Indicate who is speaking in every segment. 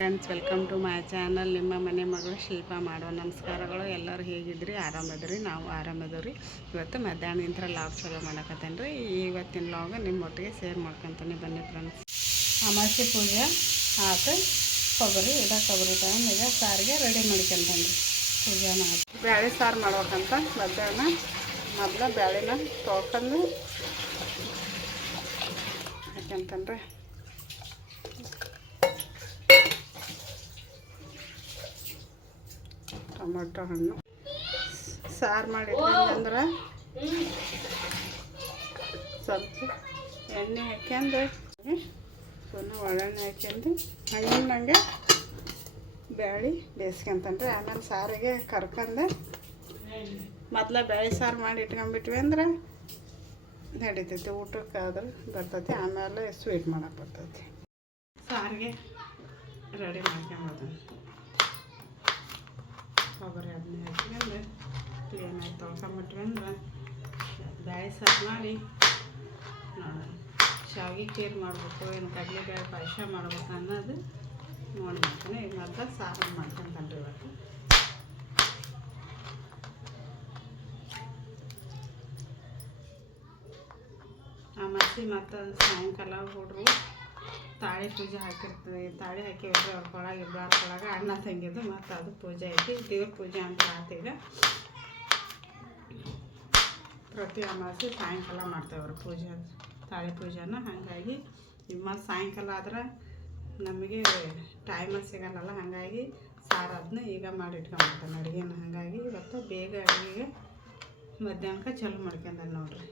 Speaker 1: Friends welcome to my channel ನಿಮ್ಮ ಮನೆ ಮಗಳು ಶಿಲ್ಪ ಮಾಡೋ ನಮಸ್ಕಾರಗಳು. ಎಲ್ಲರೂ ಹೇಗಿದ್ರಿ ಆರಾಮದ್ರಿ? ನಾವು ಆರಾಮದವ್ರಿ. ಇವತ್ತು ಮಧ್ಯಾಹ್ನ ನಂತರ ಲಾಗ್ ಚಲೋ ಮಾಡಕತ್ತೇನೆ. ರೀ ಇವತ್ತಿನ ಲಾಗ್ ನಿಮ್ಮ ಒಟ್ಟಿಗೆ ಶೇರ್ ಮಾಡ್ಕೊತೀನಿ. ಬನ್ನಿ ಫ್ರೆಂಡ್ಸ್ ಅಮಾಸೆ ಪೂಜೆ ಆತು. ಕೊಬ್ಬರಿ ಇದ ಕೊಬ್ಬರಿ ತಗೊಂಡು ಈಗ ಸಾರಿಗೆ ರೆಡಿ ಮಾಡ್ಕೊಂತಾನೆ. ಪೂಜೆ ಮಾಡಿ. ಬ್ಯಾಳೆ ಸಾರು ಮಾಡ್ಬೇಕಂತ ಮಧ್ಯಾಹ್ನ. ಮೊದಲ ಬ್ಯಾಳೆನ ತೊಳ್ಕೊಂಡು ಹಾಕ್ಯಂತಾನೆ ರೀ ಟೊಮೊಟೊ ಹಣ್ಣು. ಸಾರು ಮಾಡಿ ಅಂದ್ರೆ ಸ್ವಲ್ಪ ಎಣ್ಣೆ ಹಾಕ್ಯಂದು ಸುಮ್ಮನೆ ಒಳ್ಳೆಣ್ಣೆ ಹಾಕ್ಯಂದು ಹಣ್ಣಂಗೆ ಬ್ಯಾಳಿ ಬೇಯಿಸ್ಕೊಂತಂದ್ರೆ ಆಮೇಲೆ ಸಾರಿಗೆ ಕರ್ಕಂದು ಮೊದಲ ಬ್ಯಾಳಿ ಸಾರು ಮಾಡಿ ಇಟ್ಕೊಂಡ್ಬಿಟ್ವಿ ಅಂದ್ರೆ ನಡೀತೈತಿ, ಊಟಕ್ಕೆ ಆದ್ರೆ ಬರ್ತೈತಿ, ಆಮೇಲೆ ಸ್ವೀಟ್ ಮಾಡೋಕೆ ಬರ್ತೈತಿ. ಸಾರಿಗೆ ರೆಡಿ ಮಾಡ್ಕೊಂಬೋದು ಕೊಬ್ಬರಿ ಅದನ್ನ ಹಚ್ಕೊಂಡು ಕ್ಲೀನಾಗಿ ತೊಳ್ಕೊಂಬಿಟ್ವಿ ಅಂದ್ರೆ ಬ್ಯಾಳೆ ಸಾರು ಮಾಡಿ. ನೋಡೋಣ. ಶಾವಿಗೆ ಕೇರ್ ಮಾಡಬೇಕು ಏನು ಕಡಲೆಬೇಳೆ ಪಾಯಸ ಮಾಡ್ಬೇಕು ಅನ್ನೋದು ನೋಡಿ ಮಾಡ್ತಾನೆ. ಈಗ ಮಾತ್ರ ಸಾರು ಮಾಡ್ಕೊಂತಾನೆ ಇವತ್ತು ಆಮೇಲೆ ಮತ್ತು ಸಾಯಂಕಾಲ ಹುಡ್ರು ತಾಳಿ ಪೂಜೆ ಹಾಕಿರ್ತೀವಿ. ತಾಳಿ ಹಾಕಿವ್ರಿ ಅವ್ರ ಕೊಳಗೆ ಇಬ್ಬರ ಕೊಳಗೆ ಅಣ್ಣ ತಂಗಿದ್ದು ಮತ್ತು ಅದು ಪೂಜೆ ಐತಿ. ದೇವ್ರ ಪೂಜೆ ಅಂತ ಆತೀಗ ಪ್ರತಿ ಅಮಾವಾಸ್ಯೆ ಸಾಯಂಕಾಲ ಮಾಡ್ತೇವ್ರಿ ಪೂಜೆ, ತಾಳಿ ಪೂಜೆನ. ಹಾಗಾಗಿ ಮತ್ತು ಸಾಯಂಕಾಲ ಆದ್ರೆ ನಮಗೆ ಟೈಮ ಸಿಗಲ್ಲಲ್ಲ. ಹಾಗಾಗಿ ಸಾರು ಅದನ್ನ ಈಗ ಮಾಡಿ ಇಟ್ಕೊಂಡ್ಬಿಡ್ತಾನೆ ಅಡುಗೆನ. ಹಾಗಾಗಿ ಇವತ್ತು ಬೇಗ ಅಡುಗೆಗೆ ಮಧ್ಯಾಹ್ನಕ್ಕೆ ಚಲೋ ಮಾಡ್ಕೊಂಡೆ ನೋಡ್ರಿ.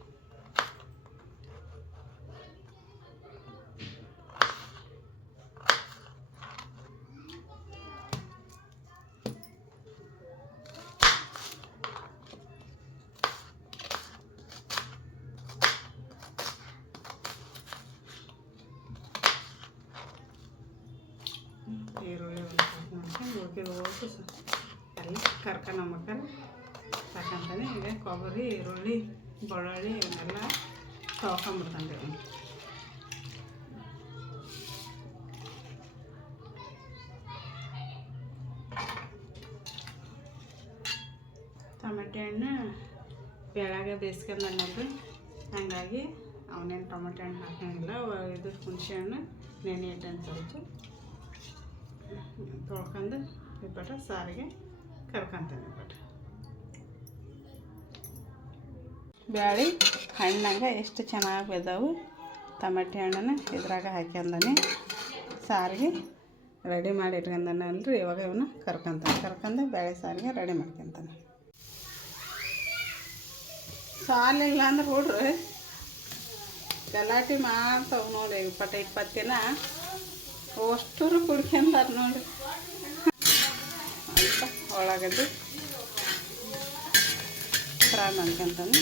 Speaker 1: ಕರ್ಕೊಂಬಕ್ಕ ತಗೊಂತಾನೆ ಈಗ ಕೊಬ್ಬರಿ, ಈರುಳ್ಳಿ, ಬೆಳ್ಳುಳ್ಳಿ ಇವನ್ನೆಲ್ಲ ತೊಳ್ಕೊಂಬಿಡ್ತಾನೆ ರೀ. ಟೊಮೆಟೆ ಹಣ್ಣು, ಬೆಳಗ್ಗೆ ಬೇಯಿಸ್ಕೊಂಡು ಅನ್ನೋದು ಹಾಗಾಗಿ ಅವನೇನು ಟೊಮೆಟೊ ಹಣ್ಣು ಹಾಕೋಂಗಿಲ್ಲ ಇದು ಹುಣಸೆ ಹಣ್ಣು, ನೆನೆ ಇಟ್ಟು ಸ್ವಲ್ಪ. ತೊಳ್ಕೊಂಡು ಇಪ್ಪಟ ಸಾರಿಗೆ. ಕರ್ಕೊಂತಾನೆ ಬಿಡ್ರಿ ಬ್ಯಾಳಿ ಹಣ್ಣಾಗ ಎಷ್ಟು ಚೆನ್ನಾಗಿ ಬೆದವು? ಟಮಟೆ ಹಣ್ಣನ್ನು ಇದ್ರಾಗ ಹಾಕ್ಯಂದಾನೆ. ಸಾರಿಗೆ ರೆಡಿ ಮಾಡಿ ಇಟ್ಕೊಂಡಾನೆ ಅಲ್ರಿ, ಇವಾಗ ಇವನ್ನ ಕರ್ಕೊಂತಾನೆ. ಕರ್ಕೊಂಡು ಬೇಳೆ ಸಾರಿಗೆ ರೆಡಿ ಮಾಡ್ಕೊಂತಾನೆ. ಸಾಲಿಲ್ಲ ಅಂದ್ರೆ ಹುಡ್ರಿ ಗಲಾಟೆ ಮಾಡ್ತಾವೆ ನೋಡಿ ಇಪ್ಪತ್ತು ಇಪ್ಪತ್ತಿನ ಅಷ್ಟರು ಕುಡ್ಕೊಂತಾರೆ ನೋಡಿ ಒಳಗದ್ದು ಫ್ರೈ ಮಾಡ್ಕೊಂತಾನೆ.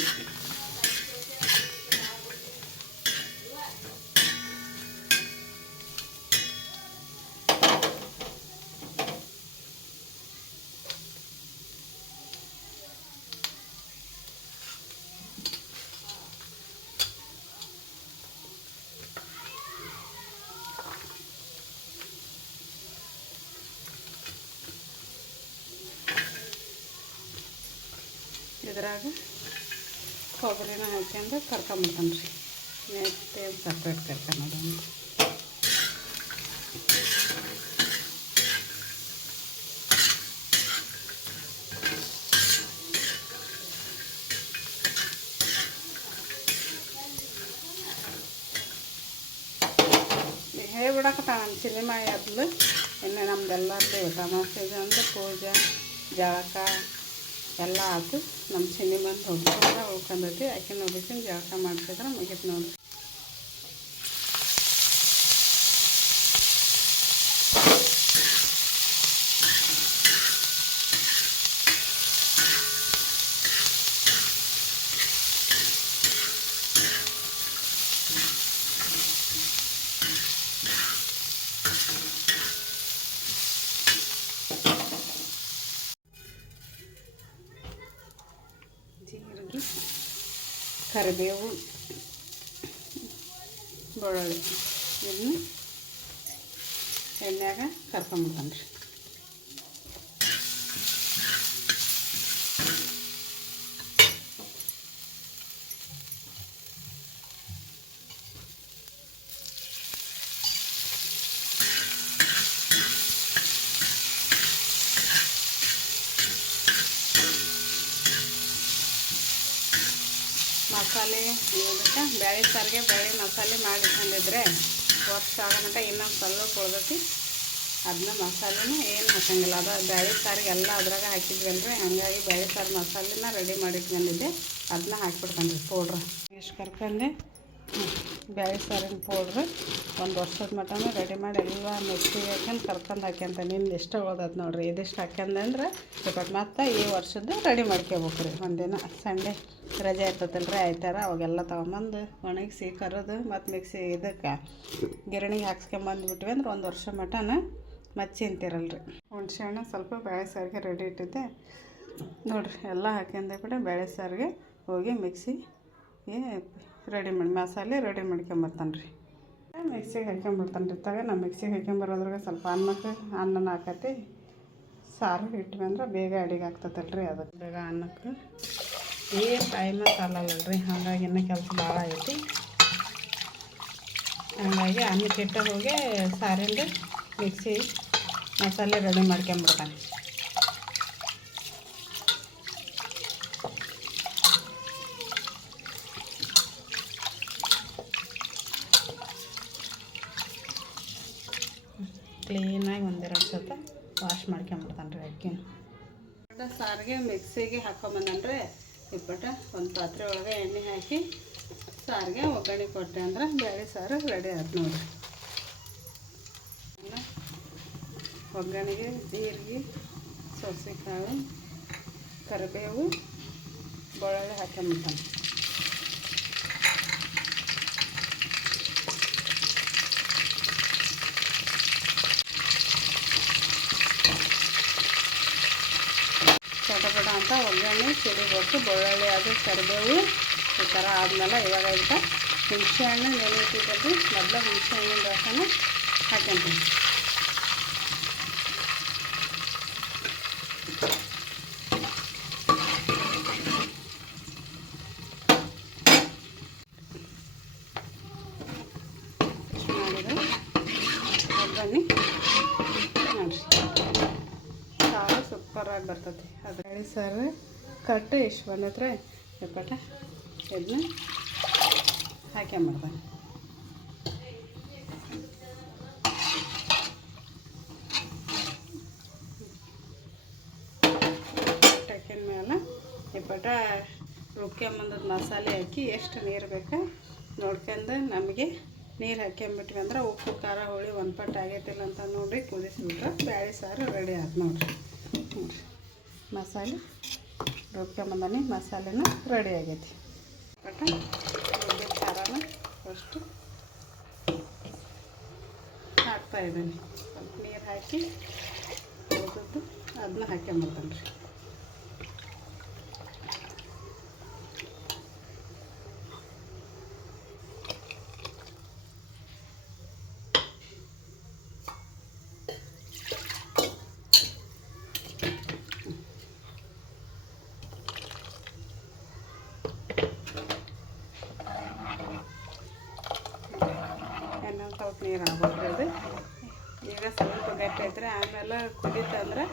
Speaker 1: ಇದ್ರಾಗ ಕೊಬ್ಬರಿನ ಹಾಕ್ಯಂಡು ಕರ್ಕೊಂಬಿಡ್ತಾನೆ ರೀ ನೆಟ್ಟೆ ಸಪ್ರೇಟ್ ಕರ್ಕೊಳೋದು ಅಂತ ಹೇಳ್ಬಿಡಕತ್ತ ನಮ್ಮ ಸಿನಿಮಾ ಅದ್ಲು ಇನ್ನು ನಮ್ದೆಲ್ಲರದ್ದು ತಮಾಷೆಗೆ ಅಂದ್ರೆ ಪೂಜೆ ಜಳಕ ಎಲ್ಲ ಆತು. ನಮ್ಮ ಚಿನ್ನಿ ಬಂದು ಹೋಗ್ಕೊಂಡ್ರೆ ಉಳ್ಕೊಂಡೈತಿ ಆಕೆ ನೋಡಿಸಿನ ಜಳಕ ಮಾಡ್ಬೇಕಂದ್ರೆ ಮುಗಿತು ನೋಡ್ರಿ ಕರಿಬೇವು ಬೆಳ್ಳುಳ್ಳಿ ಇದನ್ನ ಎಣ್ಣೆಯಾಗ ಕರ್ಕೊಂಬಿಡ್ತಾನೆ ರೀ ಮಸಾಲೆ ಇದಕ್ಕೆ ಬೇಳೆ ಸಾರಿಗೆ ಬೇಳೆ ಮಸಾಲೆ ಮಾಡಿ ಇಟ್ಕೊಂಡಿದ್ರೆ ವರ್ಷ ಆಗಮಟ ಇನ್ನೊಂದು ಸ್ವಲ್ಪ ಉಳ್ದೈತಿ. ಅದನ್ನ ಮಸಾಲೆನೂ ಏನು ಹಾಕಂಗಿಲ್ಲ. ಅದು ಬೇಳೆ ಸಾರಿಗೆ ಎಲ್ಲ ಅದ್ರಾಗ ಹಾಕಿದ್ವಲ್ರಿ ಹಾಗಾಗಿ ಬೇಳೆ ಸಾರು ಮಸಾಲೆನ ರೆಡಿ ಮಾಡಿಟ್ಕೊಂಡಿದ್ದೆ. ಅದನ್ನ ಹಾಕ್ಬಿಡ್ತಾನೆ ರೀ ಪೌಡ್ರ್ ಎಷ್ಟು ಕರ್ಕೊಂಡೆ. ಬೇಳೆ ಸಾರಿನ ಪೌಡ್ರ್. ಒಂದು ವರ್ಷದ ಮಟನ ರೆಡಿ ಮಾಡಿ ಎಲ್ಲ ಮಿಕ್ಸಿಗೆ ಹಾಕ್ಯಂಡು ಕರ್ಕೊಂಡು ಹಾಕ್ಯಂತ. ನಿಂದು ಎಷ್ಟು ಉಳ್ದೈತೆ ನೋಡ್ರಿ. ಇದಿಷ್ಟು ಹಾಕ್ಯಂದ್ರೆ ಸ್ವಲ್ಪ ಮತ್ತೆ ಈ ವರ್ಷದ್ದು ರೆಡಿ ಮಾಡ್ಕೋಬೇಕು ರೀ ಒಂದಿನ ಸಂಡೇ ರಜೆ ಇರ್ತೈತಲ್ಲ ರೀ ಆಯ್ತಾರ. ಅವಾಗೆಲ್ಲ ತೊಗೊಂಬಂದು ಒಣಗಿಸಿ ಕರೆದು ಮತ್ತು ಮಿಕ್ಸಿ ಇದಕ್ಕೆ ಗಿರಣಿಗೆ ಹಾಕ್ಸ್ಕೊಂಬಂದ್ಬಿಟ್ವಿ ಅಂದ್ರೆ ಒಂದು ವರ್ಷ ಮಟನ ಮಚ್ಚಿ ಚಿಂತಿರಲ್ಲ ರೀ ಹುಣ್ಸೆ ಹಣ್ಣು ಸ್ವಲ್ಪ ಬೇಳೆ ಸಾರಿಗೆ ರೆಡಿ ಇಟ್ಟಿದ್ದೆ. ನೋಡಿರಿ, ಎಲ್ಲ ಹಾಕ್ಯಂದ ಕೂಡ ಬೇಳೆ ಸಾರಿಗೆ ಹೋಗಿ ಮಿಕ್ಸಿಗೆ ರೆಡಿ ಮಾಡಿ ಮಸಾಲೆ ರೆಡಿ ಮಾಡ್ಕೊಂಬರ್ತಾನೆ ರೀ ಮಿಕ್ಸಿಗೆ ಹಾಕ್ಕೊಂಬರ್ತಾನೆ ರೀ ತಾಗ ನಾ ಮಿಕ್ಸಿಗೆ ಹಾಕ್ಕೊಂಬರೋದ್ರಾಗ ಸ್ವಲ್ಪ ಅನ್ನಕ್ಕೆ ಅನ್ನನ ಹಾಕತಿ. ಸಾರು ಇಟ್ವಿ ಅಂದ್ರೆ ಬೇಗ ಅಡಿಗೆ ಆಗ್ತದಲ್ಲ ರೀ ಅದಕ್ಕೆ ಬೇಗ ಅನ್ನಕ್ಕೆ. ಏನು ಟೈಮ ಸಾಲಲ್ಲ ರೀ ಹಾಗಾಗಿ ಇನ್ನೂ ಕೆಲಸ ಭಾಳ ಐತಿ. ಹಾಗಾಗಿ ಅನ್ನಕ್ಕೆ ಇಟ್ಟ ಹೋಗಿ ಸಾರಿಂದ ಮಿಕ್ಸಿ ಮಸಾಲೆ ರೆಡಿ ಮಾಡ್ಕೊಂಬಿಡ್ತಾನೆ ಕ್ಲೀನಾಗಿ ಒಂದೆರಡು ಸತ ವಾಶ್ ಮಾಡ್ಕೊಂಬಿಡ್ತಾನೆ ರೀ ಅಕ್ಕಿನ ಸಾರಿಗೆ ಮಿಕ್ಸಿಗೆ ಹಾಕೊಂಬಂದನ್ರಿ ಇಪ್ಪಟ ಒಂದು ಪಾತ್ರೆ ಒಳಗೆ ಎಣ್ಣೆ ಹಾಕಿ ಸಾರಿಗೆ ಒಗ್ಗರಣೆ ಕೊಟ್ಟೆ ಅಂದ್ರೆ ಬೇಳೆ ಸಾರು ರೆಡಿ ಆಯ್ತು ನೋಡಿರಿ. ಒಗ್ಗರಣೆಗೆ ಜೀರಿಗೆ, ಸೋಸೆಕಾಳು, ಕರಿಬೇವು ಬೆಳ್ಳುಳ್ಳಿ ಹಾಕೊಂಬಿಡ್ತಾನೆ ಅಂತ ಒಗ್ಗರಣೆ ಸಿಡಿಬೇಕು ಬೆಳ್ಳುಳ್ಳಿ ಅದು ಕರಿಬೇವು ಈ ಥರ ಆದಮೇಲೆ ಇವಾಗ ಇದಕ್ಕೆ ಹುಣಸೆ ಹಣ್ಣು ನೆನೆಯಿಟ್ಟಿದ್ದು ಮೊದಲು ಹುಣಸೆ ಹಣ್ಣಿನ ರಸನ ಹಾಕ್ಕೊಂತೀನಿ ಇಷ್ಟು ಮಾಡಿದ್ರೆ ಒಗ್ಗರಣೆ ನೋಡಿರಿ ಸಾರು ಸೂಪರಾಗಿ ಬರ್ತೈತಿ ಅದು ಬೇಳೆ ಸಾರು ಕಟ್ಟು ಎಷ್ಟು ಬಂದತ್ರ ಎಪ್ಪಟ ಇದನ್ನ ಹಾಕ್ಯಂಬರ್ತಾನೆ ಹಾಕಿದ ರುಬ್ಕೊಂಬಂದದ ಮಸಾಲೆ ಹಾಕಿ ಎಷ್ಟು ನೀರು ಬೇಕು ನೋಡ್ಕೊಂಡು ನಮಗೆ ನೀರು ಹಾಕ್ಯಂಬಿಟ್ವಿ ಅಂದ್ರೆ ಉಪ್ಪು, ಖಾರ, ಹುಳಿ ಒಂದು ಪಟ್ಟು ಆಗೈತಿಲ್ಲ ಅಂತ ನೋಡಿ ಕುದಿಸಿಬಿಟ್ರೆ ಬ್ಯಾಳೆ ಸಾರು ರೆಡಿ ಆಯ್ತು ನೋಡಿರಿ. ನೋಡಿರಿ. ಮಸಾಲೆ ರುಬ್ಕೊಂಬಂದಾನೆ ಮಸಾಲೆನೂ ರೆಡಿ ಆಗೈತಿ. ಬಟ್ ರುಬ್ಬಿದ ಖಾರನ ಫಸ್ಟು ಹಾಕ್ತಾ ಇದ್ದೀನಿ. ಸ್ವಲ್ಪ ನೀರು ಹಾಕಿ ಉಳಿದದ್ದು ಅದನ್ನ ಹಾಕ್ಕೊಂಬರ್ತಾನೆ ರೀ ಇನ್ನೊಂದು ಸ್ವಲ್ಪ ನೀರು ಆಗ್ಬಿಡ್ರಿ ಅದು ಈಗ ಸ್ವಲ್ಪ ಗಟ್ಟಿ ಐತ್ರಿ ಆಮೇಲೆ ಕುದೀತಂದ್ರೆ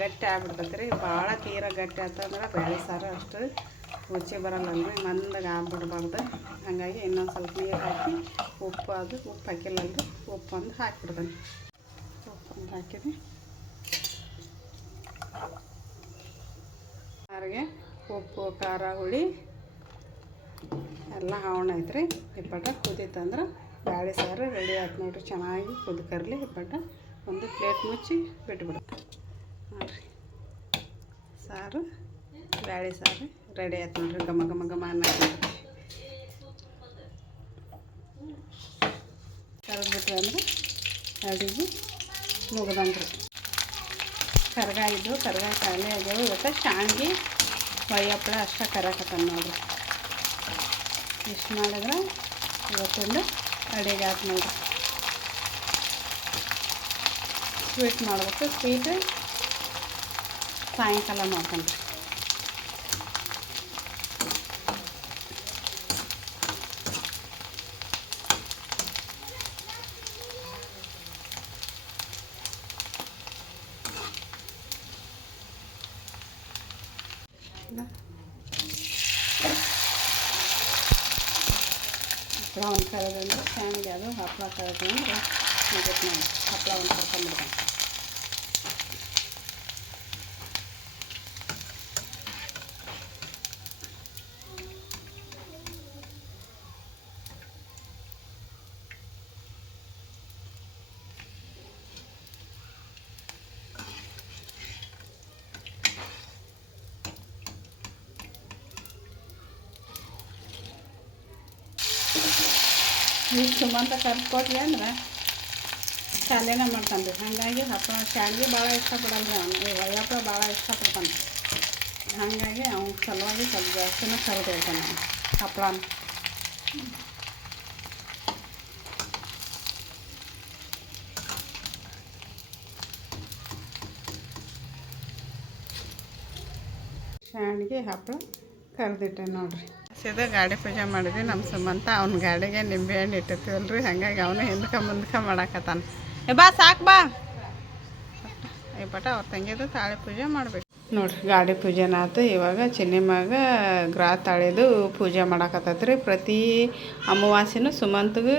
Speaker 1: ಗಟ್ಟಿ ಆಗ್ಬಿಡ್ತೈತೆ ರೀ. ಭಾಳ ತೀರ ಗಟ್ಟಿ ಆತಂದ್ರೆ ಬೇಳೆ ಸಾರು ಅಷ್ಟು ರುಚಿ ಬರಲ್ಲಲ್ರಿ ಮಂದಾಗ ಆಗ್ಬಿಡ್ಬಾರ್ದು. ಹಾಗಾಗಿ ಇನ್ನೊಂದು ಸ್ವಲ್ಪ ನೀರು ಹಾಕಿ ಉಪ್ಪು ಅದು ಉಪ್ಪು ಹಾಕಿಲ್ಲಲ್ರಿ ಉಪ್ಪು ಒಂದು ಹಾಕ್ಬಿಡ್ತೀನಿ. ಉಪ್ಪು ಒಂದು ಹಾಕಿದೆ. ಸಾರಿಗೆ ಉಪ್ಪು, ಖಾರ, ಹುಳಿ ಎಲ್ಲ ಹಾವಣ ಐತ್ರಿ ಇಪ್ಪಟ ಕುದೀತಂದ್ರೆ ಬ್ಯಾಳೆ ಸಾರು ರೆಡಿ ಆಯ್ತು ನೋಡಿರಿ. ಚೆನ್ನಾಗಿ ಕುದ್ಕರ್ಲಿ ಹಿಪ್ಪಟ್ಟ. ಒಂದು ಪ್ಲೇಟ್ ಮುಚ್ಚಿ ನೋಡ್ರಿ ಸಾರು, ಬ್ಯಾಳೆ ಸಾರು, ರೆಡಿ ಆಯ್ತು ನೋಡ್ರಿ, ಘಮ ಘಮ ಘಮ ಅನ್ನೋದು. ಕರೆದ್ಬಿಟ್ರೆ ಅಂದ್ರೆ ಅಡುಗೆ ಮುಗ್ದಂಗ್ರಿ ಕರಗ ಇದ್ದು ಕರ್ಗ ಖಾಲಿ ಆಗ್ಯಾವ. ಇವತ್ತು ಶಾಂಗಿ ಹೊಯ್ಯಪ್ಪಳ ಅಷ್ಟೇ ಕರಕತ್ತ ನೋಡ್ರಿ. ಇಷ್ಟು ಮಾಡಿದ್ರೆ? ಇವತ್ತೊಂದು ಅಡುಗೆ ಆಯ್ತು ನೋಡ್ರಿ. ಸ್ವೀಟ್ ಮಾಡ್ಬೇಕು, ಸ್ವೀಟ್ ಸಾಯಂಕಾಲ ಮಾಡ್ಕೊಂಡ್ರಿ ಹಪ್ಪಳ ಒಂದು ಕರೆದಂದ್ರೆ ಫ್ಯಾಮಿಲಿ ಅದು ಹಪ್ಪಳ ಕರೆದಂದ್ರೆ ನೋಡಿ ಹಪ್ಪಳ ಒಂದು ಕರ್ಕೊಂಡ್ಬಿಡ್ತಾನೆ ಈಗ ಸುಮಂತ ಕರ್ಕೊಟ್ವಿ ಅಂದ್ರೆ ಶಾಲೆನ ಮಾಡ್ತಾನೆ ರೀ ಹಾಗಾಗಿ ಹಪ್ಪಳ ಶಾಲೆಗೆ ಭಾಳ ಇಷ್ಟಪಡಲ್ಲ ರೀ ಅವನು ಹಪ್ಪಳ ಭಾಳ ಇಷ್ಟಪಡ್ತಾನೆ ಹಾಗಾಗಿ ಅವ್ನ ಸಲುವಾಗಿ ಸ್ವಲ್ಪ ಜಾಸ್ತಿನ ಹೇಳ್ತಾನೆ ಅವನು ಹಪ್ಪಳನ ಶಾಣಿಗೆ ಹಪ್ಪಳ ಕರೆದಿಟ್ಟೆ ನೋಡ್ರಿ. ಸೀದಾ ಗಾಡಿ ಪೂಜೆ ಮಾಡಿದ್ವಿ ನಮ್ಮ ಸುಮಂತ ಅವ್ನ ಗಾಡಿಗೆ ನಿಂಬೆ ಹಣ್ಣು ಹಾಗಾಗಿ ಅವನು ಹಿಂದ್ಕ ಮುಂದ್ಕ ಮಾಡಾಕತ್ತಾನ. ಏ ಬಾ, ಸಾಕು ಬಾ. ಈ ಪಟ, ಅವ್ರ ತಂಗಿದು ತಾಳಿ ಪೂಜೆ ಮಾಡ್ಬೇಕು. ನೋಡ್ರಿ, ಗಾಡಿ ಪೂಜೆನ ಆಯ್ತು ಇವಾಗ ಚಿನ್ನಿಮ್ಮಾಗ ಗ್ರಾ ತಾಳಿದು ಪೂಜೆ ಮಾಡಾಕತ್ತೈತೆ ರೀ ಪ್ರತಿ ಅಮಾವಾಸ್ಯನೂ ಸುಮಂತ್ಗೆ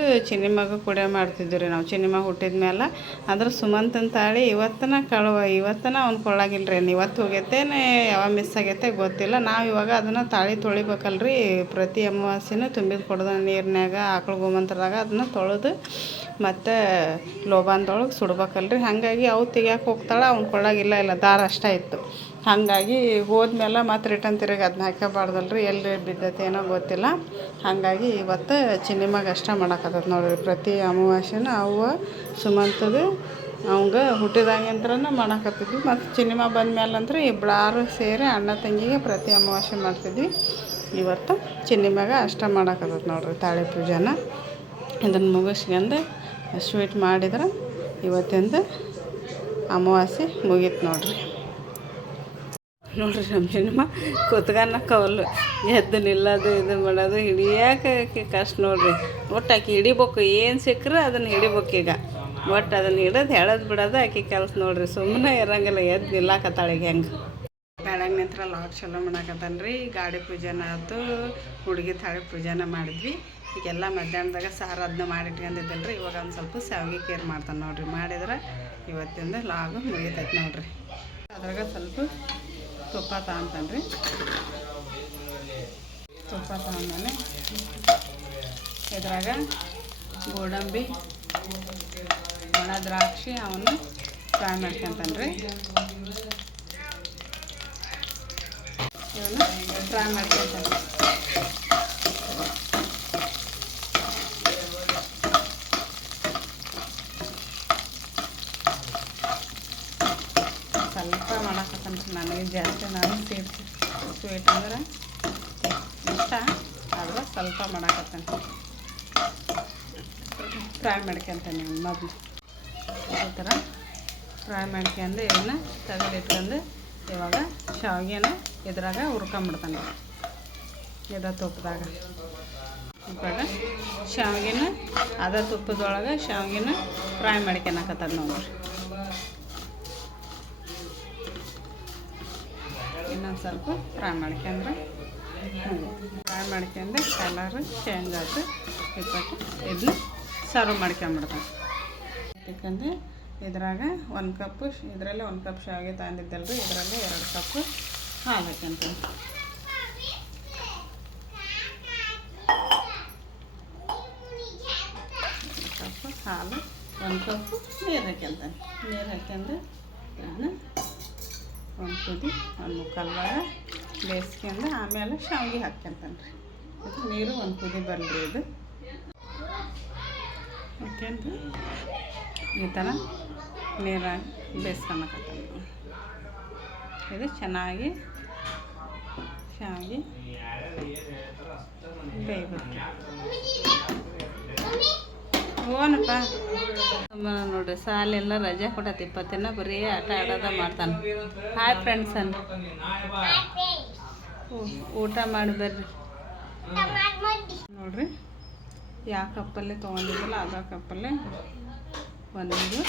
Speaker 1: ಮಗ ಕೂಡ ಮಾಡ್ತಿದ್ವಿ ರೀ ನಾವು. ಚಿನ್ನಿಮ್ಮ ಹುಟ್ಟಿದ ಮೇಲೆ ಅಂದ್ರೆ ಸುಮಂತನ ತಾಳಿ ಇವತ್ತನ ಕಳುವ, ಇವತ್ತನ ಅವ್ನು ರೀ ಇವತ್ತು ಹೋಗೈತೇನೆ, ಯಾವಾಗ ಮಿಸ್ ಆಗೈತೆ ಗೊತ್ತಿಲ್ಲ. ನಾವು ಇವಾಗ ಅದನ್ನು ತಾಳಿ ತೊಳಿಬೇಕಲ್ರಿ. ಪ್ರತಿ ಅಮಾವಾಸ್ಯನೂ ತುಂಬಿದ ಕೊಡದ ನೀರಿನಾಗ ಆಕಳ ಗೋಮಂತ್ರದಾಗ ಅದನ್ನು ತೊಳೆದು ಮತ್ತು ಲೋಬಾನ್ದೊಳಗೆ ಸುಡ್ಬೇಕಲ್ರಿ. ಹಾಗಾಗಿ ಅವು ತೆಗಿಯಕ್ಕೆ ಹೋಗ್ತಾಳೆ, ಅವ್ನು ಕೊಳ್ಳಾಗಿಲ್ಲ ಇಲ್ಲ, ದಾರ ಅಷ್ಟೇ ಇತ್ತು. ಹಾಗಾಗಿ ಹೋದ್ಮೇಲೆ ಮತ್ತೆ ರಿಟರ್ನ್ ತಿರುಗಿ ಅದನ್ನ ಹಾಕೋಬಾರ್ದಲ್ಲ ರೀ ಎಲ್ಲಿ ಬಿದ್ದೈತೆ ಏನೋ ಗೊತ್ತಿಲ್ಲ. ಹಾಗಾಗಿ ಇವತ್ತು ಚಿನ್ನಿಮ್ಮಗೆ ಅಷ್ಟೇ ಮಾಡಾಕತ್ತೈತೆ ನೋಡಿರಿ. ಪ್ರತಿ ಅಮಾವಾಸ್ಯೆನೂ ಅವ್ವ ಸುಮಂತದು, ಅವಂಗ ಹುಟ್ಟಿದಾಗಿಂತ್ರನ ಮಾಡಾಕತ್ತಿದ್ವಿ ಮತ್ತು ಚಿನ್ನಿಮ ಬಂದ್ಮೇಲಂದ್ರೆ ಇಬ್ಬಳಾರು ಸೇರಿ ಅಣ್ಣ ತಂಗಿಗೆ ಪ್ರತಿ ಅಮಾವಾಸ್ಯೆ ಮಾಡ್ತಿದ್ವಿ. ಇವತ್ತು ಚಿನ್ನಿಮ್ಯಾಗ ಅಷ್ಟೇ ಮಾಡಾಕತ್ತೈತೆ ನೋಡ್ರಿ ತಾಳಿ ಪೂಜೆನ. ಇದನ್ನು ಮುಗಿಸ್ಕೊಂಡು ಸ್ವೀಟ್ ಮಾಡಿದ್ರೆ ಇವತ್ತಿಂದ ಅಮಾವಾಸ್ಯೆ ಮುಗೀತು ನೋಡ್ರಿ. ನೋಡ್ರಿ ನಮ್ಮ ಸಿನಿಮಾ ಕೂತ್ಕನ್ನ ಕವಲು ಎದ್ದು ನಿಲ್ಲೋದು, ಇದು ಮಾಡೋದು ಹಿಡಿಯೋಕೆ ಕಷ್ಟ ನೋಡ್ರಿ. ಒಟ್ಟು ಆಕೆ ಹಿಡಿಬೇಕು, ಏನು ಸಿಕ್ಕರೆ ಅದನ್ನು ಹಿಡಿಬೇಕು ಈಗ. ಒಟ್ಟು ಅದನ್ನು ಹಿಡಿದು ಹೇಳೋದು ಬಿಡೋದು ಆಕೆ ಕೆಲಸ ನೋಡ್ರಿ. ಸುಮ್ಮನೆ ಇರೋಂಗಿಲ್ಲ, ಎದ್ದು ನಿಲ್ಲಾಕತ್ತಾಳಿಗೆ ಹೆಂಗೆ. ಬೆಳಗ್ಗೆ ನಿಂತ್ರ ಲಾಡ್ ಚಲೋ ಮಾಡಾಕತ್ತಾನ ಗಾಡಿ ಪೂಜೆನ ಆಯ್ತು ಹುಡುಗಿ ತಾಳಿ ಪೂಜೆನ ಮಾಡಿದ್ವಿ. ಈಗೆಲ್ಲ ಮಧ್ಯಾಹ್ನದಾಗ ಸಾರು ಅದನ್ನ ಮಾಡಿಟ್ಕೊಂಡಿದ್ದಲ್ಲ ರೀ ಇವಾಗ ಒಂದು ಸ್ವಲ್ಪ ಶಾವಿಗೆ ಕೇರ್ ಮಾಡ್ತಾನೆ ನೋಡ್ರಿ. ಮಾಡಿದ್ರೆ ಇವತ್ತಿಂದ ಲಾಗು ಮುಗಿತೈತೆ ನೋಡ್ರಿ. ಅದ್ರಾಗ ಸ್ವಲ್ಪ ತುಪ್ಪ ತಗೊಂತಾನೆ ರೀ ತುಪ್ಪ ತಗೊಂಡಾನೆ ಇದ್ರಾಗ ಗೋಡಂಬಿ, ಒಣ ದ್ರಾಕ್ಷಿ ಅವನು ಫ್ರೈ ಮಾಡ್ಕೊಂತಾನೆ ರೀ ಇವನು ಫ್ರೈ ಮಾಡ್ಕೊಂತಾನೆ ಸ್ವಲ್ಪ ಮಾಡಾಕತ್ತಾನ ನನಗೆ ಜಾಸ್ತಿ ನಾನು ಸ್ವೀಟ್ ಸ್ವೀಟ್ ಅಂದ್ರೆ ಇಷ್ಟ? ಆದ್ರೆ ಸ್ವಲ್ಪ ಮಾಡಾಕತ್ತೇನೆ. ಫ್ರೈ ಮಾಡ್ಕೊಂತೇನೆ ಮೊದಲು. ಅದೇ ಥರ ಫ್ರೈ ಮಾಡ್ಕೊಂಡು ಇವನ್ನ ತೆಗೆದಿಟ್ಕೊಂಡು ಇವಾಗ ಶಾವಿಗೆನ ಇದ್ರಾಗ ಹುರ್ಕೊಂಬಿಡ್ತಾನೆ. ಎದ ತುಪ್ಪದಾಗ ಇವಾಗ ಶಾವಿಗೆನ, ಅದ ತುಪ್ಪದೊಳಗೆ ಶಾವಿಗೆನ ಫ್ರೈ ಮಾಡ್ಕೊಳಕತ್ತದ ನೋಡ್ರಿ. ಇನ್ನೊಂದು ಸ್ವಲ್ಪ ಫ್ರೈ ಮಾಡ್ಕೊಂಡ್ರೆ ಫ್ರೈ ಮಾಡ್ಕೊಂಡ್ರೆ ಕಲರ್ ಚೇಂಜ್ ಆಯಿತು. ಇಪ್ಪತ್ತು ಇದನ್ನ ಸರ್ವ್ ಮಾಡ್ಕೊಂಬಿಡ್ತಾನೆ. ಯಾಕಂದ್ರೆ ಇದ್ರಾಗ ಒಂದು ಕಪ್ಪು ಇದರಲ್ಲೇ ಒಂದು ಕಪ್ ಶಾವಿಗೆ ತಂದಿದ್ದಲ್ರಿ, ಇದರಲ್ಲೇ ಎರಡು ಕಪ್ಪು ಹಾಲು ಹಾಕ್ಯಂತೀನಿ ಕಪ್ಪು ಹಾಲು, ಒಂದು ಕಪ್ಪು ನೀರು ಹಾಕ್ಯಂತಾನೆ ನೀರು ಹಾಕ್ಯಂದ್ರೆ ನಾನು ಒಂದು ಕುದಿ ಒಂದು ಮುಕ್ಕಾಲು ಭಾಗ ಬೇಯಿಸ್ಕೊಂಡು ಆಮೇಲೆ ಶಾವಿಗೆ ಹಾಕ್ಯಂತಾನೆ ರೀ ಇದು ನೀರು ಒಂದು ಕುದಿ ಬರಲಿ ಇದು. ಓಕೆನ್ರಿ? ಈ ಥರ ನೀರಾಗಿ ಬೇಯಿಸ್ಕೊಳಕತ್ತಾನೆ ಇದು ಚೆನ್ನಾಗಿ ಶಾವಿಗೆ ಬೇಯಬೇಕು. ಹೋನಪ್ಪ ಅಮ್ಮ ನೋಡ್ರಿ ಸಾಲೆಲ್ಲ ರಜೆ ಕೊಡತ್ತೆ ಇಪ್ಪತ್ತಿನ ಬರೀ ಆಟ ಆಡೋದ ಮಾಡ್ತಾನೆ. ಹಾಯ್ ಫ್ರೆಂಡ್ಸ್ ಅನ್. ಊಟ ಮಾಡಿ ಬರ್ರಿ. ನೋಡ್ರಿ ಯಾವ ಕಪ್ಪಲ್ಲಿ ತೊಗೊಂಡಿದ್ದಲ್ಲ, ಅದ ಕಪ್ಪಲ್ಲಿ ಒಂದು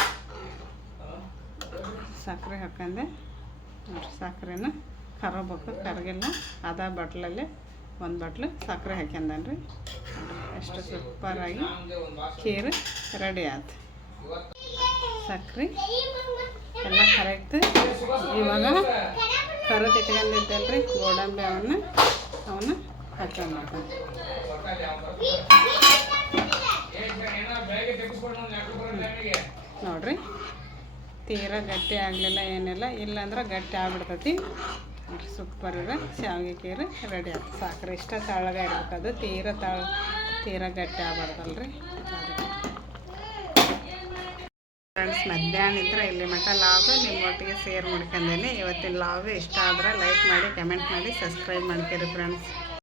Speaker 1: ಸಕ್ಕರೆ ಹಾಕಂದೆ ನೋಡ್ರಿ, ಸಕ್ಕರೆನ ಕರಬೇಕು ಕರಗಿಲ್ಲ, ಅದ ಬಟ್ಲಲ್ಲಿ ಒಂದು ಬಟ್ಲು ಸಕ್ಕರೆ ಹಾಕ್ಯಂದನ್ರಿ. ಎಷ್ಟು ಸೂಪರಾಗಿ ಖೀರು ರೆಡಿ ಆಯ್ತು. ಸಕ್ರೆ, ಎಲ್ಲ ಕರೆಕ್ಟ್. ಇವಾಗ ಕರದು ಇಟ್ಕೊಂಡಿದ್ದಲ್ರಿ, ಗೋಡಂಬಿ ಅವನ್ನ ಅವನ್ನ ಹಚ್ಚೋಣ ನೋಡ್ರಿ, ತೀರಾ ಗಟ್ಟಿ ಆಗಲಿಲ್ಲ, ಏನಿಲ್ಲ. ಇಲ್ಲಾಂದ್ರೆ ಗಟ್ಟಿ ಆಗ್ಬಿಡ್ತೈತಿ. ಸೂಪರ್ ಇದೆ. ಶಾವಿಗೆ ಕೀರು ರೆಡಿ ಆಗ್ತದೆ ಸಾಕ್ರಿ, ಇಷ್ಟ ತಳಗ ಇರ್ಬೇಕು ಅದು. ತೀರಾ ತಳ ತೀರಾ ಗಟ್ಟಿ ಆಗ್ಬಾರ್ದಲ್ರಿ? ಫ್ರೆಂಡ್ಸ್ ಮಧ್ಯಾಹ್ನ ಇಲ್ಲಿ ಮಟ್ಟ ಲಾಗು ನಿಮ್ಮ ಒಟ್ಟಿಗೆ ಶೇರ್ ಮಾಡ್ಕೊಂಡೇನೆ. ಇವತ್ತಿನ ಲಾಗು ಇಷ್ಟ ಆದರೆ ಲೈಕ್ ಮಾಡಿ ಕಮೆಂಟ್ ಮಾಡಿ ಸಬ್ಸ್ಕ್ರೈಬ್ ಮಾಡ್ತೀರಿ ಫ್ರೆಂಡ್ಸ್